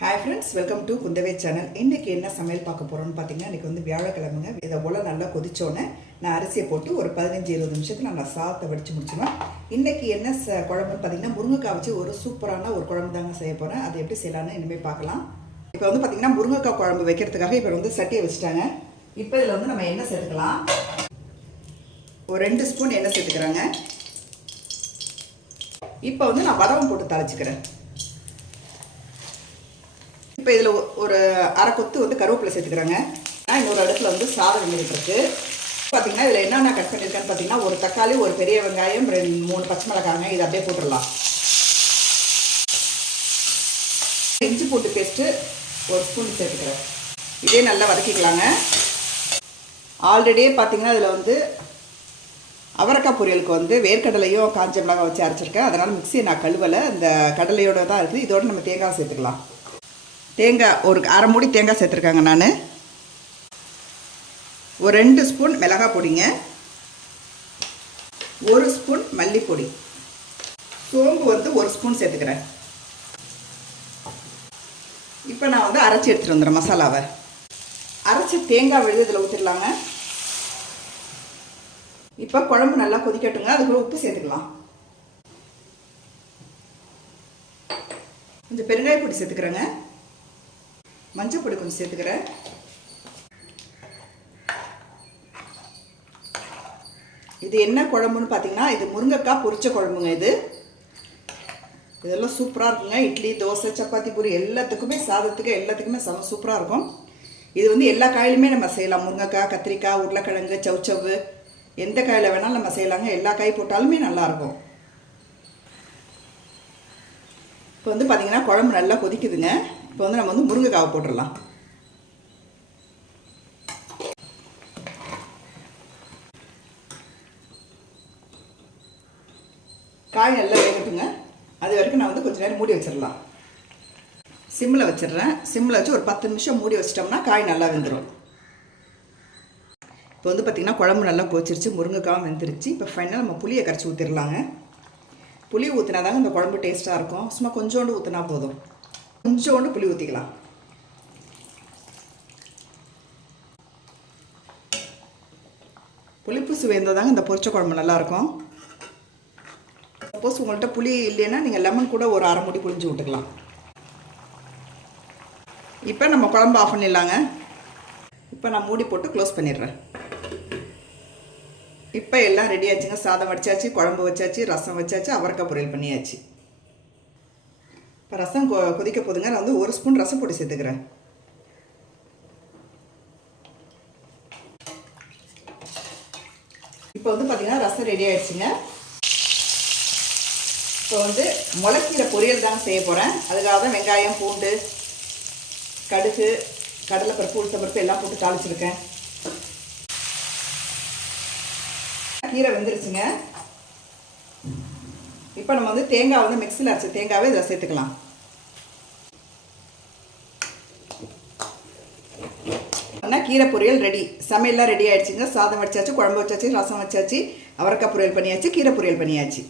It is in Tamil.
Hi friends welcome to Kundave channel இன்றைக்கி என்ன சமையல் பார்க்க போகிறோம்னு பார்த்தீங்கன்னா இன்றைக்கி வந்து வியாழக்கிழமைங்க. இதை போல் நல்லா கொதிச்சோன்னே நான் அரிசியை போட்டு ஒரு பதினஞ்சு இருபது நிமிஷத்தில் நல்லா சாதத்தை வடித்து முடிச்சுவேன் இன்றைக்கி என்ன ச குழம்புன்னு பார்த்தீங்கன்னா முருங்கைக்காய் வச்சு ஒரு சூப்பரான ஒரு குழம்பு தாங்க செய்ய போகிறேன் அதை எப்படி செய்யலான்னு இனிமேல் பார்க்கலாம். இப்போ வந்து பார்த்திங்கன்னா முருங்கைக்காய் குழம்பு வைக்கிறதுக்காக இப்போ வந்து சட்டியை வச்சுட்டாங்க. இப்போ இதில் வந்து நம்ம எண்ணெய் சேர்த்துக்கலாம். ஒரு ரெண்டு ஸ்பூன் எண்ணெய் சேர்த்துக்கிறாங்க. இப்போ வந்து நான் வதவம் போட்டு தாளிச்சுக்கிறேன். இப்போ இதில் ஒரு அரை கொத்து வந்து கருவேப்பிலை சேர்த்துக்கிறாங்க. நான் இன்னொரு இடத்துல வந்து சாதம் வெந்துகிட்டு பார்த்தீங்கன்னா இதில் என்னென்ன கட் பண்ணியிருக்கேன்னு பார்த்தீங்கன்னா ஒரு தக்காளி ஒரு பெரிய வெங்காயம் ரெண்டு மூணு பச்சை மிளகாங்க இதை அப்படியே போட்டுடலாம். இஞ்சி பூட்டு பேஸ்ட்டு ஒரு ஸ்பூன் சேர்த்துக்கிறேன். இதே நல்லா வதக்கிக்கலாங்க. ஆல்ரெடியே பார்த்தீங்கன்னா இதில் வந்து அவரைக்காய் பொரியலுக்கு வந்து வேர்க்கடலையும் காஞ்ச மிளகாய் வச்சு அரைச்சிருக்கேன். அதனால் மிக்சியை நான் கழுவலை. அந்த கடலையோட தான் இருக்குது. இதோட நம்ம தேங்காய் சேர்த்துக்கலாம். தேங்காய் ஒரு அரை மூடி தேங்காய் சேர்த்துருக்காங்க நான். ஒரு ரெண்டு ஸ்பூன் மிளகாய் பொடிங்க. ஒரு ஸ்பூன் மல்லிப்பொடி. சோம்பு வந்து ஒரு ஸ்பூன் சேர்த்துக்கிறேன். இப்போ நான் வந்து அரைச்சி எடுத்துகிட்டு வந்துடுறேன் மசாலாவை. அரைச்சி தேங்காய் விழுது இதில் ஊற்றிடலாங்க இப்போ குழம்பு நல்லா கொதிக்கட்டுங்க அதுக்குள்ள உப்பு சேர்த்துக்கலாம். கொஞ்சம் பெருங்காய பொடி சேர்த்துக்கிறேங்க. மஞ்சள் பொடி கொஞ்சம் சேர்த்துக்கிறேன். இது என்ன குழம்புன்னு பார்த்தீங்கன்னா இது முருங்கைக்காய் பொரிச்ச குழம்புங்க இது. இதெல்லாம் சூப்பராக இருக்குங்க. இட்லி தோசை சப்பாத்தி பூரி எல்லாத்துக்குமே சாதத்துக்கு எல்லாத்துக்குமே செம சூப்பராக இருக்கும். இது வந்து எல்லா காயிலுமே நம்ம செய்யலாம். முருங்கைக்காய் கத்திரிக்காய் உருளைக்கிழங்கு சவுச்சவ்வு எந்த காயில் வேணாலும் நம்ம செய்யலாங்க. எல்லா காய் போட்டாலுமே நல்லாயிருக்கும் இப்போ வந்து பார்த்திங்கன்னா குழம்பு நல்லா கொதிக்குதுங்க. இப்போ வந்து நம்ம வந்து முருங்கைக்காவை போட்டுடலாம். காய் நல்லா வேகட்டுங்க. அது வரைக்கும் நான் வந்து கொஞ்சம் நேரம் மூடி வச்சிடலாம். சிம்மில் வச்சிடுறேன். சிம்மில் வச்சு ஒரு பத்து நிமிஷம் மூடி வச்சிட்டோம்னா காய் நல்லா வெந்துடும் இப்போ வந்து பார்த்திங்கன்னா குழம்பு நல்லா கொச்சிருச்சு முருங்கைக்காவும் வெந்துருச்சு. இப்போ ஃபைனலாக நம்ம புளியை கரைச்சி ஊற்றிடலாங்க புளி ஊற்றினா தாங்க இந்த குழம்பு டேஸ்ட்டாக இருக்கும். சும்மா கொஞ்சோண்டு ஊற்றினா போதும். கொஞ்சோண்டு புளி ஊற்றிக்கலாம் புளிப்பு சுவைந்தால் தாங்க இந்த பொரிச்ச குழம்பு நல்லாயிருக்கும். சப்போஸ் உங்கள்கிட்ட புளி இல்லைன்னா நீங்கள் லெமன் கூட ஒரு அரை மூடி புளிஞ்சு விட்டுக்கலாம் இப்போ நம்ம குழம்பு ஆஃப் பண்ணிடலாங்க. இப்போ நான் மூடி போட்டு க்ளோஸ் பண்ணிடுறேன். இப்போ எல்லாம் ரெடி ஆச்சுங்க. சாதம் வடிச்சாச்சு குழம்பு வச்சாச்சு ரசம் வச்சாச்சு அவரைக்காய் பொரியல் பண்ணியாச்சு. ரசம் கொ கொதிக்க போதுங்க. நான் வந்து ஒரு ஸ்பூன் ரசம் பொடி சேர்த்துக்கிறேன். இப்போ வந்து பார்த்திங்கன்னா ரசம் ரெடி ஆயிடுச்சுங்க. இப்போ வந்து முளைக்கீரை பொரியல் தாங்க செய்ய போகிறேன் அதுக்காக தான் வெங்காயம் பூண்டு கடுகு கடலைப்பருப்பு உளுத்தப்பருப்பு எல்லாம் போட்டு தாளிச்சிருக்கேன். கீரை வெந்துருச்சுங்க. இப்போ நம்ம வந்து தேங்காய் வந்து மிக்சியில் அரைச்ச தேங்காவே இதை சேர்த்துக்கலாம். அப்படின்னா கீரை பொரியல் ரெடி சமையல்லாம் ரெடி ஆயிடுச்சுங்க. சாதம் வச்சாச்சு குழம்பு வச்சாச்சு ரசம் வச்சாச்சு அவரைக்காய் பொரியல் பண்ணியாச்சு கீரை பொரியல் பண்ணியாச்சு.